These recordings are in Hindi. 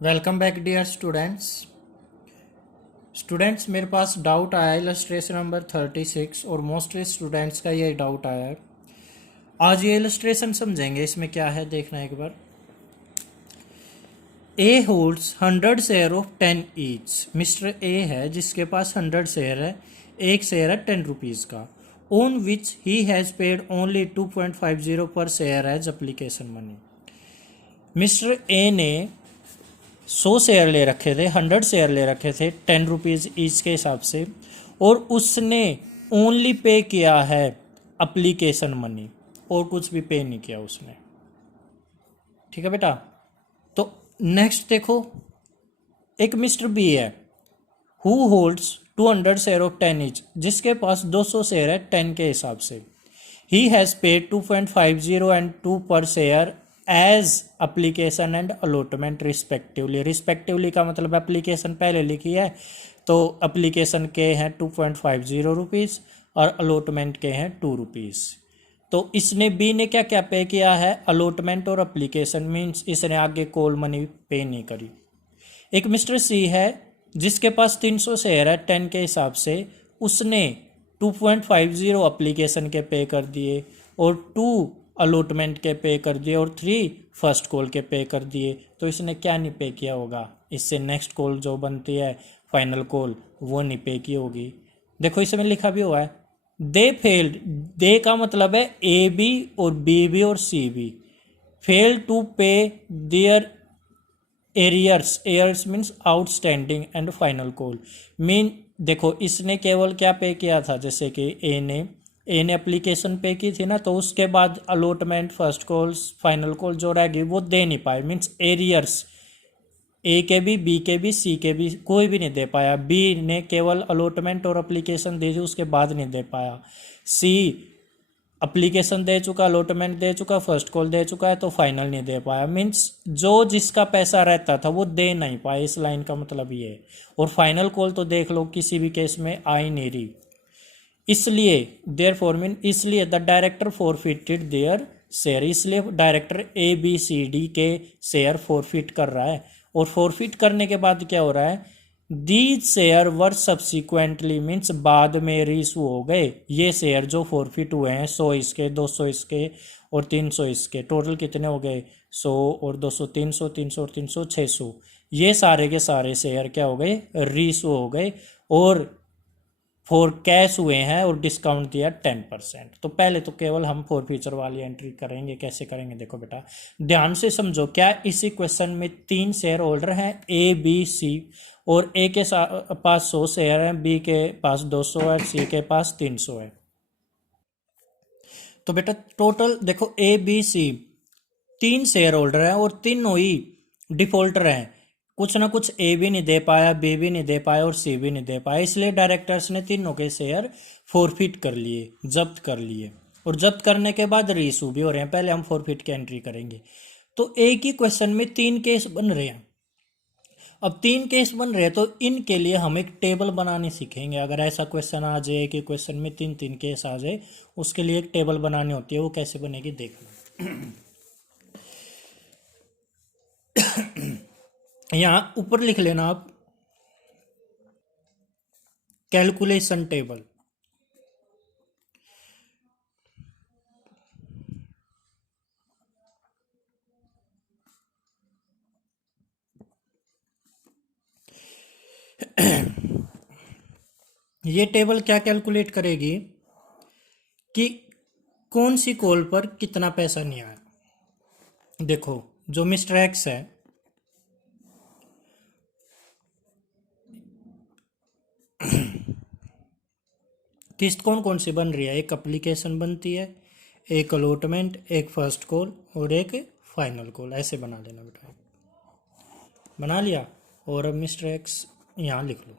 वेलकम बैक डियर स्टूडेंट्स मेरे पास डाउट आया इलस्ट्रेशन नंबर 36 और मोस्टली स्टूडेंट्स का ये डाउट आया है। आज ये इलस्ट्रेशन समझेंगे, इसमें क्या है देखना एक बार। A holds 100 share of 10 each. Mister A है जिसके पास 100 शेयर है, एक शेयर है 10 रुपीज़ का, on which he has paid only 2.50 per share as application money. Mister A ने 100 शेयर ले रखे थे, 100 शेयर ले रखे थे 10 रुपीज़ ईच के हिसाब से, और उसने ओनली पे किया है एप्लीकेशन मनी, और कुछ भी पे नहीं किया उसने। ठीक है बेटा। तो नेक्स्ट देखो, एक मिस्टर बी है who holds 200 share of 10 each, जिसके पास 200 शेयर है 10 के हिसाब से। ही has paid 2.50 and 2 per share as application and allotment respectively. Respectively का मतलब एप्लीकेशन पहले लिखी है, तो एप्लीकेशन के हैं 2.50 रुपीज़ और अलॉटमेंट के हैं 2 रुपीज़। तो इसने बी ने क्या क्या पे किया है, अलॉटमेंट और एप्लीकेशन, मीन्स इसने आगे कॉल मनी पे नहीं करी। एक मिस्टर सी है जिसके पास 300 शेयर है 10 के हिसाब से, उसने 2.50 एप्लीकेशन के पे कर दिए और 2 अलॉटमेंट के पे कर दिए और 3 फर्स्ट कॉल के पे कर दिए। तो इसने क्या नहीं पे किया होगा, इससे नेक्स्ट कॉल जो बनती है फाइनल कॉल वो नहीं पे की होगी। देखो इसमें लिखा भी हुआ है दे फेल्ड। दे का मतलब है ए बी और बी बी और C B fail to pay their arrears means outstanding and final call. Mean देखो इसने केवल क्या पे किया था, जैसे कि ए ने एप्लीकेशन पे की थी ना, तो उसके बाद allotment first call final call जो रहेगी वो दे नहीं पाए, मीन्स एरियर्स ए के भी बी के भी सी के भी कोई भी नहीं दे पाया। बी ने केवल अलॉटमेंट और एप्लीकेशन दी थी, उसके बाद नहीं दे पाया। सी एप्लीकेशन दे चुका, अलॉटमेंट दे चुका, फर्स्ट कॉल दे चुका है, तो फाइनल नहीं दे पाया। मीन्स जो जिसका पैसा रहता था वो दे नहीं पाए, इस लाइन का मतलब ये है। और फाइनल कॉल तो देख लो किसी भी केस में आ ही नहीं रही, इसलिए देयर फॉर मीन इसलिए the director forfeited their share, इसलिए director A B C D के शेयर फॉरफिट कर रहा है। और फॉरफिट करने के बाद क्या हो रहा है, these share were subsequently means बाद में रीइशू हो गए। ये शेयर जो फॉरफिट हुए हैं 100 इसके, 200 इसके और 300 इसके, टोटल कितने हो गए 100 और 200, 300, 300 और 300 600। ये सारे के सारे शेयर क्या हो गए, रीइशू हो गए और फॉर कैश हुए हैं और डिस्काउंट दिया 10%। तो पहले तो केवल हम फॉर फ्यूचर वाली एंट्री करेंगे। कैसे करेंगे देखो बेटा, ध्यान से समझो। क्या इसी क्वेश्चन में 3 शेयर होल्डर हैं ए बी सी, और ए के पास 100 शेयर हैं, बी के पास 200 है, सी के पास 300 है। तो बेटा टोटल देखो A B C 3 share holder हैं और तीनों ही डिफॉल्टर हैं। कुछ ना कुछ ए भी नहीं दे पाया, बी भी नहीं दे पाया और सी भी नहीं दे पाया, इसलिए डायरेक्टर्स ने तीनों के शेयर फोरफिट कर लिए, जब्त कर लिए। और जब्त करने के बाद रीइशू भी हो रहे हैं। पहले हम फोरफिट की एंट्री करेंगे। तो एक ही क्वेश्चन में 3 केस बन रहे हैं। अब 3 केस बन रहे हैं तो इनके लिए हम एक टेबल बनानी सीखेंगे। अगर ऐसा क्वेश्चन आ जाए कि क्वेश्चन में 3 केस आ जाए, उसके लिए एक टेबल बनानी होती है। वो कैसे बनेगी देखना। यहां ऊपर लिख लेना आप कैलकुलेशन टेबल। ये टेबल क्या कैलकुलेट करेगी कि कौन सी कॉल पर कितना पैसा नहीं आया। देखो जो मिस्टर एक्स है, किस्त कौन कौन सी बन रही है, एक एप्लीकेशन बनती है, एक अलॉटमेंट, एक फर्स्ट कॉल और एक फाइनल कॉल। ऐसे बना लेना बेटा, बना लिया। और अब मिस्टर एक्स यहाँ लिख लो,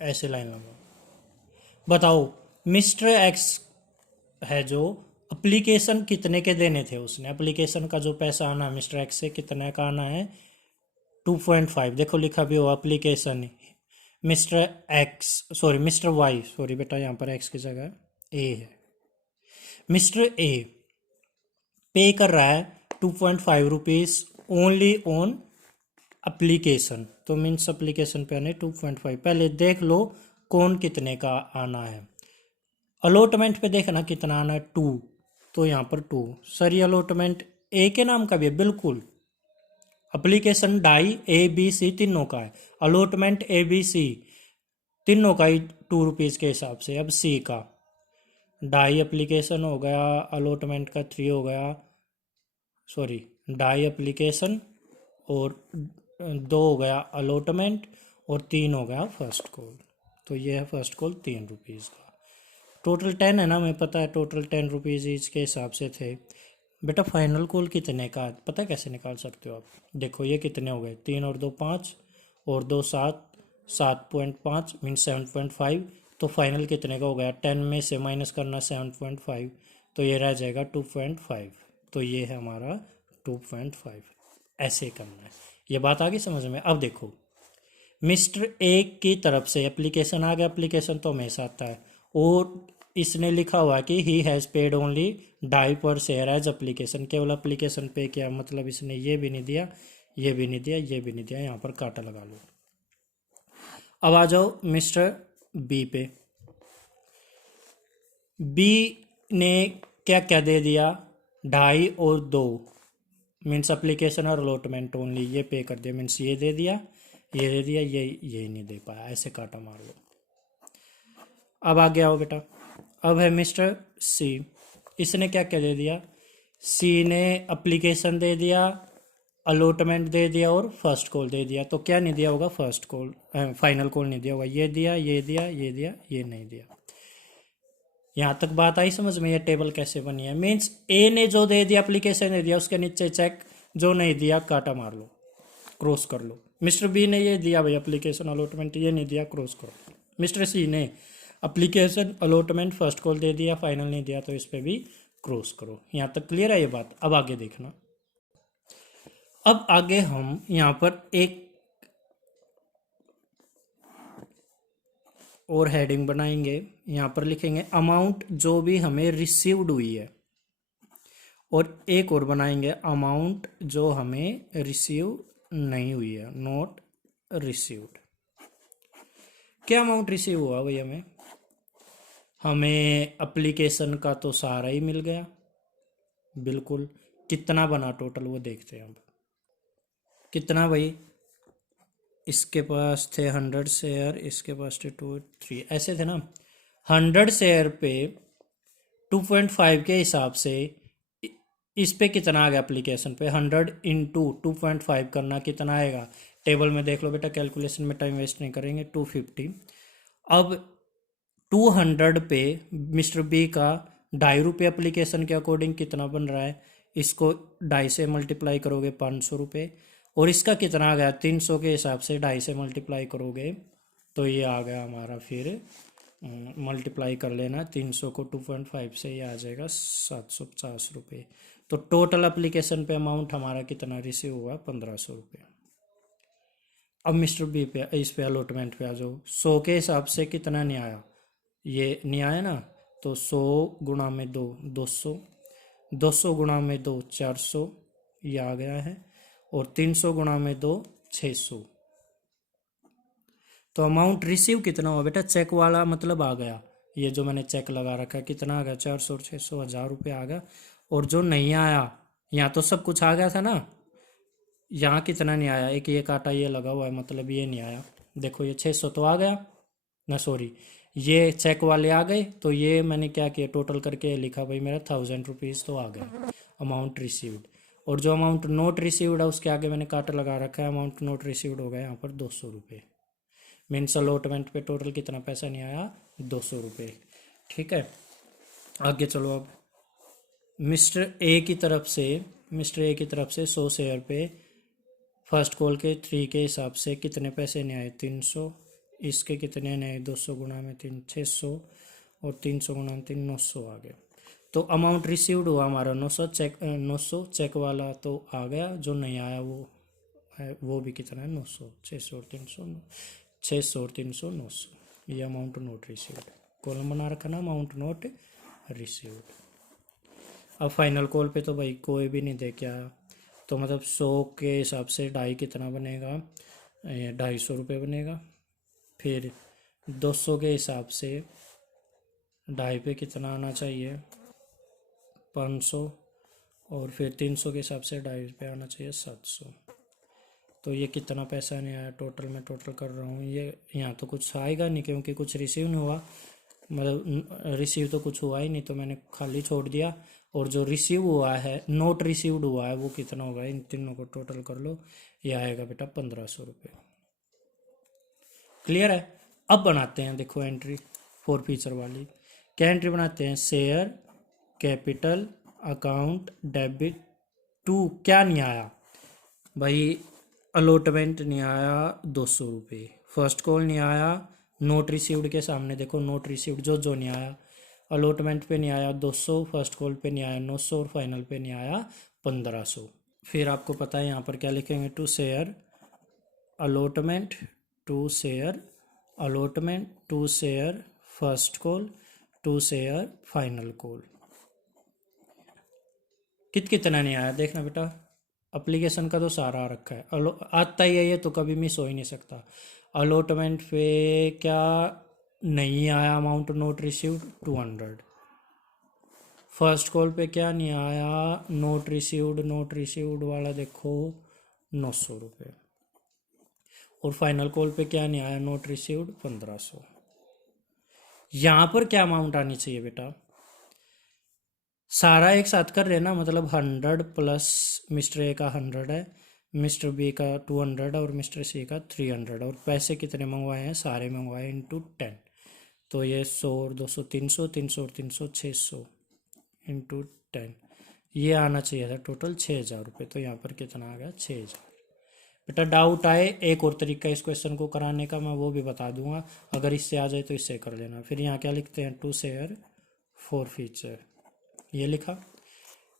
ऐसे लाइन लगाओ। बताओ मिस्टर एक्स है जो एप्लीकेशन कितने के देने थे, उसने एप्लीकेशन का जो पैसा आना मिस्टर एक्स से कितने का आना है 2.5। देखो लिखा भी हो application mister X, sorry mister Y, sorry बेटा यहाँ पर एक्स की जगह ए है। मिस्टर ए पे कर रहा है 2.5 रुपीज़ ओनली ऑन एप्लीकेशन। तो मीन्स एप्लीकेशन पे आने 2.5। पहले देख लो कौन कितने का आना है। अलॉटमेंट पे देखना कितना आना है 2, तो यहाँ पर 2। सर ये अलॉटमेंट ए के नाम का भी है, बिल्कुल। एप्लीकेशन डाई ए बी सी तीनों का है, अलॉटमेंट ए बी सी तीनों का ही 2 रुपीज़ के हिसाब से। अब सी का डाई एप्लीकेशन हो गया, अलॉटमेंट का 3 हो गया, सॉरी डाई एप्लीकेशन, और 2 हो गया अलॉटमेंट, और 3 हो गया फर्स्ट कॉल। तो ये है फर्स्ट कॉल 3 रुपीज़ का। टोटल 10 है ना, हमें पता है टोटल 10 रुपीज़ ईच के हिसाब से थे। बेटा फाइनल कॉल कितने का पता है कैसे निकाल सकते हो आप? देखो ये कितने हो गए, 3 और 2 5 और 2 7, 7.5 मीन 7.5। तो फाइनल कितने का हो गया? 10 में से माइनस करना 7.5, तो ये रह जाएगा 2.5। तो ये है हमारा 2.5। ऐसे करना है। ये बात आ गई समझ में? अब देखो मिस्टर ए की तरफ से एप्लीकेशन आ गया, एप्लीकेशन तो हमेशा आता है, और इसने लिखा हुआ कि ही हैज़ पेड ओनली डाई पर शेयर एज एप्लीकेशन, केवल एप्लीकेशन पे किया, मतलब इसने ये भी नहीं दिया, ये भी नहीं दिया, ये भी नहीं दिया, यहाँ पर काटा लगा लो। अब आ जाओ मिस्टर बी पे। बी ने क्या क्या दे दिया? 2.5 और 2 मीन्स एप्लीकेशन और अलॉटमेंट ओनली, ये पे कर दिया, मीन्स ये दे दिया, ये दे दिया, ये नहीं दे पाया, ऐसे काटा मार लो। अब आगे आओ बेटा, अब है मिस्टर सी। इसने क्या क्या दे दिया? सी ने एप्लीकेशन दे दिया, अलॉटमेंट दे दिया, और फर्स्ट कॉल दे दिया। तो क्या नहीं दिया होगा? फर्स्ट कॉल, फाइनल कॉल नहीं दिया होगा। ये दिया, ये दिया, ये दिया, ये नहीं दिया। यहाँ तक बात आई समझ में? ये टेबल कैसे बनी है? मीन्स ए ने जो दे दिया, एप्लीकेशन दे दिया, उसके नीचे चेक, जो नहीं दिया काटा मार लो, क्रॉस कर लो। मिस्टर बी ने ये दिया भाई एप्लीकेशन अलॉटमेंट, ये नहीं दिया, क्रॉस करो। मिस्टर सी ने एप्लीकेशन अलॉटमेंट फर्स्ट कॉल दे दिया, फाइनल नहीं दिया, तो इस पर भी क्रॉस करो। यहाँ तक क्लियर है ये बात? अब आगे देखना। अब आगे हम यहाँ पर एक और हेडिंग बनाएंगे। यहाँ पर लिखेंगे अमाउंट जो भी हमें रिसीव्ड हुई है, और एक और बनाएंगे अमाउंट जो हमें रिसीव नहीं हुई है, नॉट रिसीव्ड। क्या अमाउंट रिसीव हुआ भाई? हमें एप्लीकेशन का तो सारा ही मिल गया, बिल्कुल। कितना बना टोटल वो देखते हैं अब। कितना भाई? इसके पास थे 100 शेयर, इसके पास थे 2 3, ऐसे थे ना। 100 शेयर पे 2.5 के हिसाब से इस पे कितना आ गया एप्लीकेशन पे? 100 इंटू 2.5 करना कितना आएगा? टेबल में देख लो बेटा, कैलकुलेशन में टाइम वेस्ट नहीं करेंगे। 250। अब 200 पे मिस्टर बी का 2.5 रुपये एप्लीकेशन के अकॉर्डिंग कितना बन रहा है? इसको 2.5 से मल्टीप्लाई करोगे 500 रुपये, और इसका कितना आ गया? 300 के हिसाब से 2.5 से मल्टीप्लाई करोगे, तो ये आ गया हमारा, फिर मल्टीप्लाई कर लेना 300 को 2.5 से, ये आ जाएगा 750 रुपये। तो टोटल एप्लीकेशन पे अमाउंट हमारा कितना रिसीव हुआ? 1500 रुपये। अब मिस्टर बी पे, इस पे अलॉटमेंट पे आ जाओ। 100 के हिसाब से कितना नहीं आया? ये नहीं आया ना, तो 100 गुणा में 2 200, 200 गुणा में 2 400, ये आ गया है, और 300 गुणा में 2 600। तो अमाउंट रिसीव कितना हुआ बेटा? चेक वाला मतलब आ गया, ये जो मैंने चेक लगा रखा है, कितना आ गया? 400 और 600, 1000 रुपये आ गया। और जो नहीं आया, यहाँ तो सब कुछ आ गया था ना, यहाँ कितना नहीं आया? एक ये काटा ये लगा हुआ है, मतलब ये नहीं आया। देखो ये 600 तो आ गया ना, सॉरी ये चेक वाले आ गए, तो ये मैंने क्या किया, टोटल करके लिखा भाई मेरा 1000 रुपीज़ तो आ गया अमाउंट रिसीव्ड। और जो अमाउंट नोट रिसीव्ड है उसके आगे मैंने काटा लगा रखा है, अमाउंट नोट रिसीव्ड हो गया यहाँ पर 200 रुपये। मीन्स अलॉटमेंट पे टोटल कितना पैसा नहीं आया? 200 रुपये। ठीक है, आगे चलो। अब मिस्टर ए की तरफ से 100 शेयर पे फर्स्ट कॉल के 3 के हिसाब से कितने पैसे नहीं आए? 300। इसके कितने नहीं आए? 200 गुणा में 3 600, और 300 गुणा में 3 900 आ गए। तो अमाउंट रिसीव्ड हुआ हमारा 900, चेक 900, चेक वाला तो आ गया, जो नहीं आया वो है, वो भी कितना है? 900। 600 और 300, 600 और 300 900। ये अमाउंट नोट रिसीव्ड, कॉलम बना रखा ना, अमाउंट नोट रिसीव्ड। अब फाइनल कॉल पे तो भाई कोई भी नहीं दे के आया, तो मतलब 100 के हिसाब से ढाई कितना बनेगा, 250 रुपये बनेगा। फिर 200 के हिसाब से ढाई पे कितना आना चाहिए, 500। और फिर 300 के हिसाब से ढाई पे आना चाहिए 700। तो ये कितना पैसा नहीं आया टोटल, मैं टोटल कर रहा हूँ, ये यहाँ तो कुछ आएगा नहीं क्योंकि कुछ रिसीव नहीं हुआ, मतलब रिसीव तो कुछ हुआ ही नहीं, तो मैंने खाली छोड़ दिया। और जो रिसीव हुआ है, नोट रिसीव्ड हुआ है, वो कितना होगा, इन तीनों को टोटल कर लो, ये आएगा बेटा 1500 रुपये। क्लियर है। अब बनाते हैं, देखो एंट्री फोर फीचर वाली। क्या एंट्री बनाते हैं, share capital account debit to, क्या नहीं आया भाई, अलॉटमेंट नहीं आया 200 रुपये, फर्स्ट कॉल नहीं आया, नोट रिसीव्ड के सामने देखो नोट रिसीव्ड जो जो नहीं आया, अलॉटमेंट पे नहीं आया 200, फर्स्ट कॉल पे नहीं आया 900, और फाइनल पे नहीं आया 1500। फिर आपको पता है यहाँ पर क्या लिखेंगे, to share allotment, to share allotment, to share first call, to share final call. कितना नहीं आया देखना बेटा, एप्लीकेशन का तो सारा आ रखा है, आता ही है ये, तो कभी मिस हो ही नहीं सकता। अलॉटमेंट पे क्या नहीं आया, amount note received 200। First call पे क्या नहीं आया, नोट रिसीव्ड वाला देखो 900 रुपये। और फाइनल कॉल पे क्या नहीं आया, नोट रिसीव्ड 1500। यहाँ पर क्या अमाउंट आनी चाहिए बेटा, सारा एक साथ कर रहे ना, मतलब 100 प्लस मिस्टर ए का 100 है, मिस्टर बी का 200 और मिस्टर सी का 300, और पैसे कितने मंगवाए हैं, सारे मंगवाए इंटू 10। तो ये 100 और 200 300, 300 और 300 600 इंटू 10, ये आना चाहिए था टोटल 6000 रुपये। तो यहाँ पर कितना आ गया, 6000। बेटा डाउट आए एक और तरीका इस क्वेश्चन को कराने का, मैं वो भी बता दूंगा, अगर इससे आ जाए तो इससे कर लेना। फिर यहाँ क्या लिखते हैं, टू शेयर फोर फीचर, ये लिखा।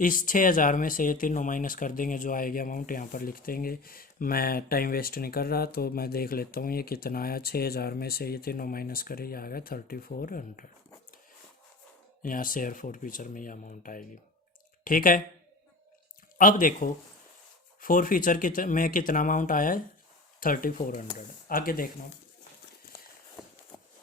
इस 6000 में से ये तीनों माइनस कर देंगे, जो आएगी अमाउंट यहाँ पर लिख देंगे। मैं टाइम वेस्ट नहीं कर रहा, तो मैं देख लेता हूँ ये कितना आया, 6000 में से ये तीनों माइनस करे, ये आ गया 3400। यहाँ शेयर फोर फीचर में ये अमाउंट आएगी, ठीक है। अब देखो फोर फीचर में कितना अमाउंट आया है, 3400। आगे देखना,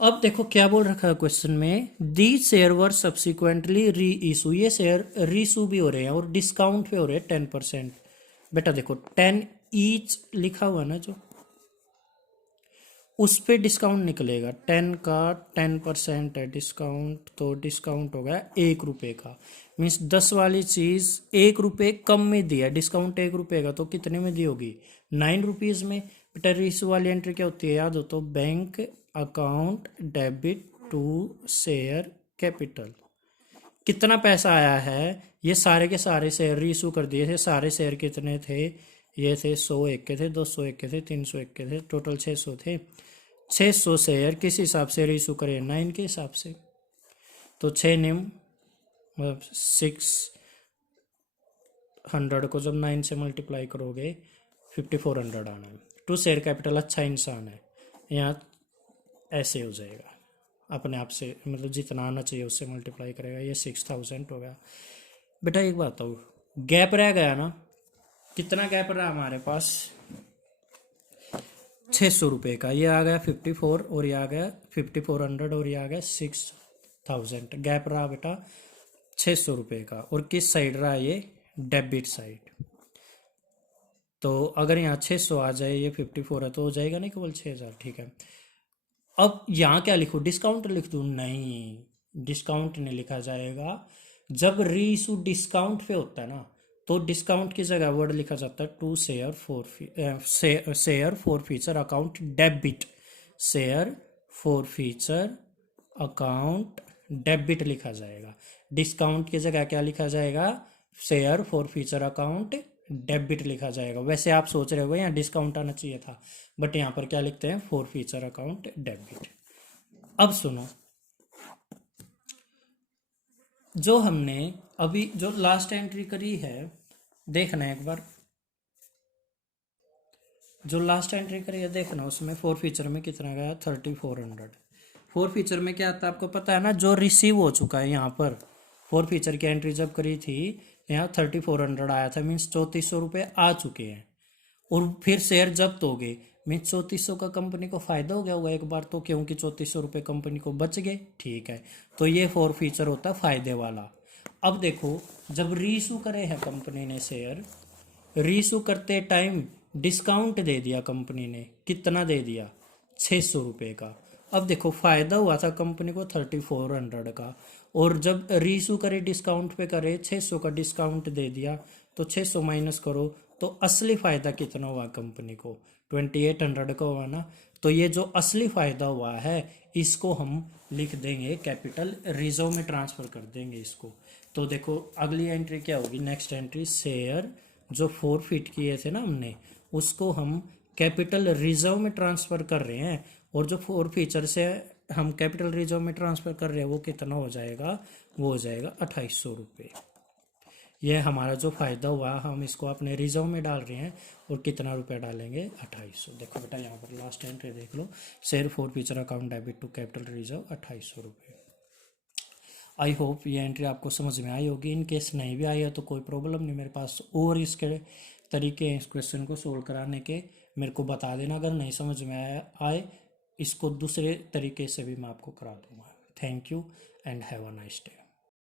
अब देखो क्या बोल रखा है क्वेश्चन में, दी शेयर वर सब्सिक्वेंटली री इशू, ये शेयर रीशू भी हो रहे हैं और डिस्काउंट पे हो रहे हैं 10%। बेटा देखो 10 ईच लिखा हुआ ना, जो उस पे डिस्काउंट निकलेगा, 10 का 10% है डिस्काउंट, तो डिस्काउंट हो गया 1 रुपये का, मीन्स 10 वाली चीज़ 1 रुपये कम में दिया, डिस्काउंट 1 रुपये का, तो कितने में दी होगी, 9 रुपीज़ में। बेटा रीशू वाली एंट्री क्या होती है, याद हो तो, bank account debit to share capital. कितना पैसा आया है, ये सारे के सारे शेयर रीशू कर दिए थे, सारे शेयर कितने थे, ये थे 100 एक के थे, 200 एक के थे, 300 एक के थे, टोटल 600 थे। 600 शेयर किस हिसाब से रीशू करे, 9 के हिसाब से, तो 6 निम मतलब 600 को जब 9 से मल्टीप्लाई करोगे 5400 आना है। टू शेयर कैपिटल अच्छा इंसान है, यहाँ ऐसे हो जाएगा अपने आप से, मतलब जितना आना चाहिए उससे मल्टीप्लाई करेगा, ये 6000 हो गया। बेटा एक बात बताओ, गैप रह गया ना, कितना गैप रहा हमारे पास, 600 रुपये का, ये आ गया 54 और ये आ गया 5400 और ये आ गया 6000, गैप रहा बेटा 600 रुपये का। और किस साइड रहा, ये डेबिट साइड। तो अगर यहाँ 600 आ जाए, ये 54 है, तो हो जाएगा नहीं केवल 6000, ठीक है। अब यहाँ क्या लिखूँ, डिस्काउंट लिख दूँ, नहीं डिस्काउंट नहीं लिखा जाएगा। जब रीइशू डिस्काउंट पे होता है ना, तो डिस्काउंट की जगह वर्ड लिखा जाता है to share forfeiture account debit, share forfeiture account debit लिखा जाएगा। डिस्काउंट की जगह क्या लिखा जाएगा, share forfeiture account debit लिखा जाएगा। वैसे आप सोच रहे हो यहाँ डिस्काउंट आना चाहिए था, बट यहाँ पर क्या लिखते हैं, फोर फीचर अकाउंट डेबिट। अब सुनो, जो हमने अभी जो लास्ट एंट्री करी है, देखना एक बार, जो लास्ट एंट्री करी है देखना, उसमें फोर फीचर में कितना गया, 3400। फोर फीचर में क्या आता है आपको पता है ना, जो रिसीव हो चुका है यहाँ पर फोर फीचर की एंट्री जब करी थी यहाँ 3400 आया था, मीन्स 3400 रुपये आ चुके हैं। और फिर शेयर जब्त हो गए, मीन्स 3400 का कंपनी को फायदा हो गया होगा एक बार तो, क्योंकि 3400 रुपये कंपनी को बच गए। ठीक है, तो ये फोर फीचर होता है फायदे वाला। अब देखो, जब रीइशू करे हैं कंपनी ने शेयर, रीइशू करते टाइम डिस्काउंट दे दिया कंपनी ने, कितना दे दिया, 600 रुपये का। अब देखो फायदा हुआ था कंपनी को 3400 का, और जब रीइशू करे डिस्काउंट पे करे 600 का डिस्काउंट दे दिया, तो 600 माइनस करो तो असली फायदा कितना हुआ कंपनी को, 2800 का हुआ ना। तो ये जो असली फायदा हुआ है इसको हम लिख देंगे कैपिटल रिजर्व में ट्रांसफर कर देंगे इसको। तो देखो अगली एंट्री क्या होगी, नेक्स्ट एंट्री, शेयर जो फोरफिट किए थे ना हमने उसको हम कैपिटल रिजर्व में ट्रांसफर कर रहे हैं, और जो फोर फीचर से हम कैपिटल रिजर्व में ट्रांसफर कर रहे हैं वो कितना हो जाएगा, वो हो जाएगा 2800 रुपये। यह हमारा जो फ़ायदा हुआ हम इसको अपने रिजर्व में डाल रहे हैं, और कितना रुपया डालेंगे, 2800। देखो बेटा यहाँ पर लास्ट एंट्री देख लो, share forfeiture account debit to capital reserve 2800 रुपये। आई होप ये एंट्री आपको समझ में आई होगी। इन केस नहीं भी आई है तो कोई प्रॉब्लम नहीं, मेरे पास और इसके तरीके हैं इस क्वेश्चन को सोल्व कराने के, मेरे को बता देना। अगर नहीं समझ में आए इसको दूसरे तरीके से भी मैं आपको करा दूंगा। Thank you and have a nice day.